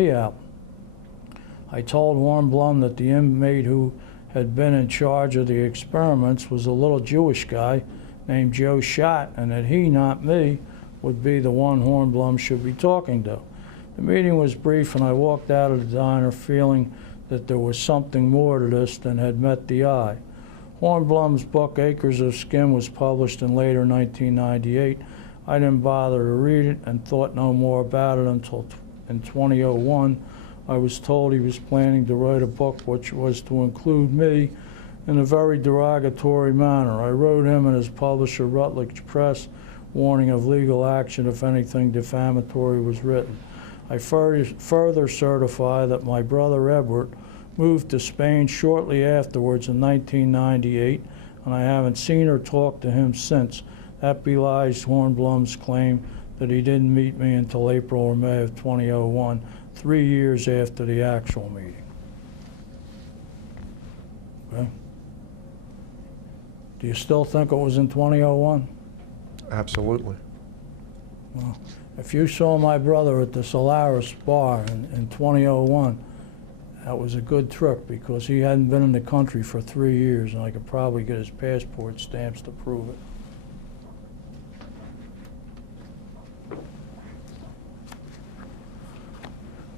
me out. I told Hornblum that the inmate who had been in charge of the experiments was a little Jewish guy named Joe Schott, and that he, not me, would be the one Hornblum should be talking to. The meeting was brief, and I walked out of the diner feeling that there was something more to this than had met the eye. Hornblum's book, Acres of Skin, was published in later 1998. I didn't bother to read it and thought no more about it until in 2001. I was told he was planning to write a book which was to include me in a very derogatory manner. I wrote him and his publisher, Rutledge Press, warning of legal action if anything defamatory was written. I further certify that my brother Edward moved to Spain shortly afterwards in 1998, and I haven't seen or talked to him since. That belies Hornblum's claim that he didn't meet me until April or May of 2001, 3 years after the actual meeting. Okay. Do you still think it was in 2001? Absolutely. Well, if you saw my brother at the Solaris bar in 2001, that was a good trick because he hadn't been in the country for 3 years, and I could probably get his passport stamps to prove it.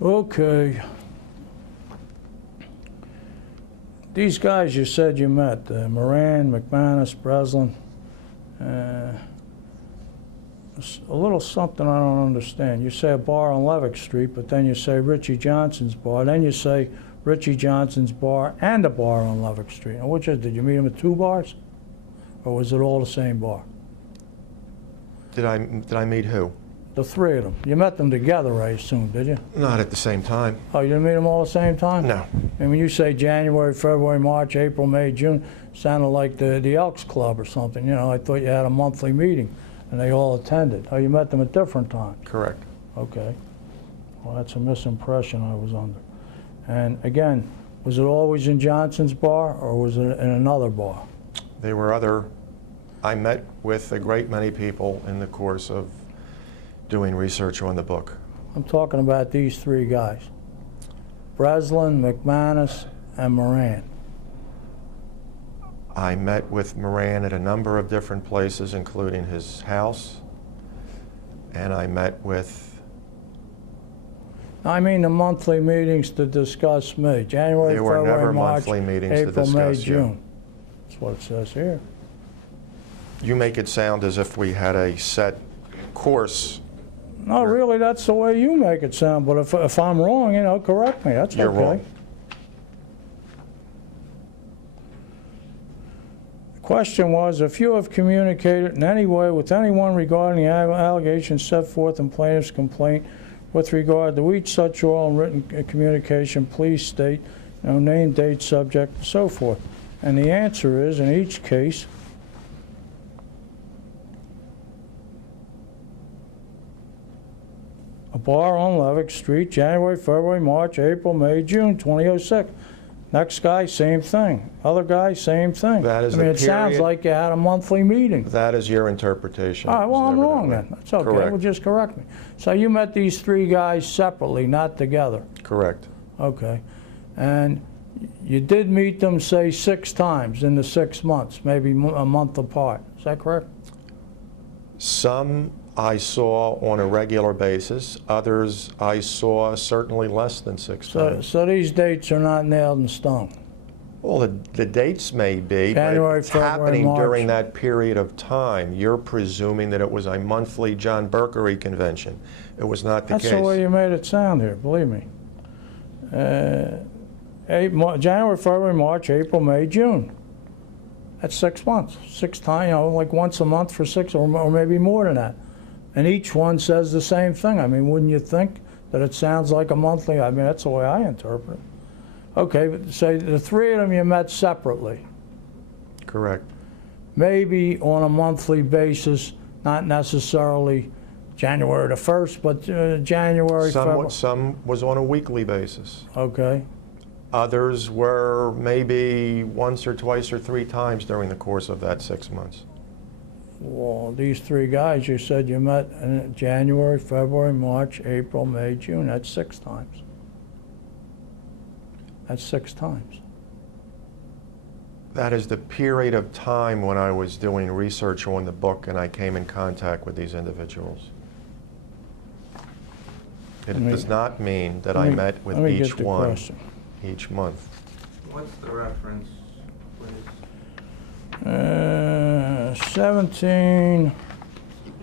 Okay. These guys you said you met, Moran, McManus, Breslin, a little something I don't understand. You say a bar on Levick Street, but then you say Richie Johnson's bar, then you say Richie Johnson's bar and a bar on Levick Street. And which is, did you meet him at 2 bars? Or was it all the same bar? Did I meet who? The 3 of them. You met them together, I assume, did you? Not at the same time. Oh, you didn't meet them all at the same time? No. And when you say January, February, March, April, May, June, sounded like the Elks Club or something. You know, I thought you had a monthly meeting and they all attended. Oh, you met them at different times? Correct. Okay. Well, that's a misimpression I was under. And again, was it always in Johnson's bar or was it in another bar? There were other, I met with a great many people in the course of doing research on the book. I'm talking about these 3 guys. Breslin, McManus, and Moran. I met with Moran at a number of different places, including his house, and I met with... I mean the monthly meetings to discuss me. January, There were February, never March, monthly meetings to April, May, discuss you. June. That's what it says here. You make it sound as if we had a set course. No, really, that's the way you make it sound. But if I'm wrong, you know, correct me. That's You're okay. wrong. The question was, if you have communicated in any way with anyone regarding the allegations set forth in plaintiff's complaint with regard to each such oral and written communication, please state, you know, name, date, subject, and so forth. And the answer is, in each case, a bar on Levick Street, January, February, March, April, May, June, 2006. Next guy, same thing. Other guy, same thing. That is I mean, the it sounds period. like you had a monthly meeting. That is your interpretation. All right, well, I'm wrong Evidently. then. That's okay. Correct. Well, just correct me. So you met these 3 guys separately, not together. Correct. Okay. And you did meet them, say, 6 times in the 6 months, maybe a month apart. Is that correct? Some I saw on a regular basis. Others I saw certainly less than 6 times. So these dates are not nailed in stone. Well, the dates may be, January, but it's February, happening March. during that period of time. You're presuming that it was a monthly John Berkery convention. It was not the case. That's the way you made it sound here, believe me. January, February, March, April, May, June. That's 6 months. 6 times, you know, like once a month for 6 or maybe more than that. And each one says the same thing. I mean, wouldn't you think that it sounds like a monthly? I mean, that's the way I interpret it. Okay, but say the 3 of them you met separately. Correct. Maybe on a monthly basis, not necessarily January the 1st, but January, February. Some was on a weekly basis. Okay. Others were maybe once or twice or 3 times during the course of that 6 months. Well, these 3 guys you said you met in January, February, March, April, May, June. That's 6 times. That's 6 times. That is the period of time when I was doing research on the book and I came in contact with these individuals. It does not mean that I met with each one each month. What's the reference, please? 17.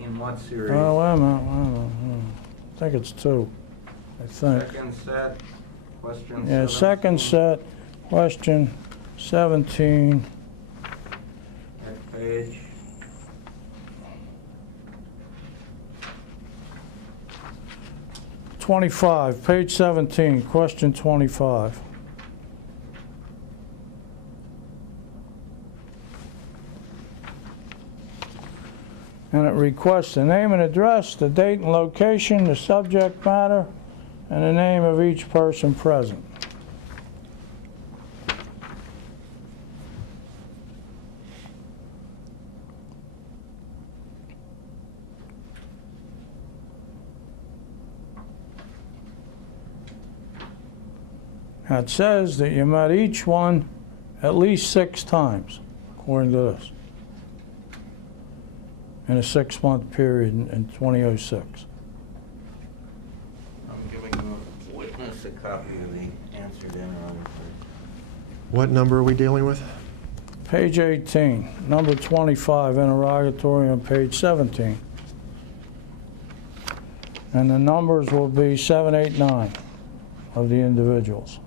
In what series? Oh, wait a minute. I think it's 2. I think. Second set, question Yeah, 17. second set, question 17. Next page. Page 17, question 25. And it requests the name and address, the date and location, the subject matter, and the name of each person present. Now it says that you met each one at least 6 times, according to this, in a 6-month period in 2006. I'm giving the witness a copy of the answered in on. What number are we dealing with? Page 18, number 25, interrogatory on page 17. And the numbers will be 7, 8, 9 of the individuals.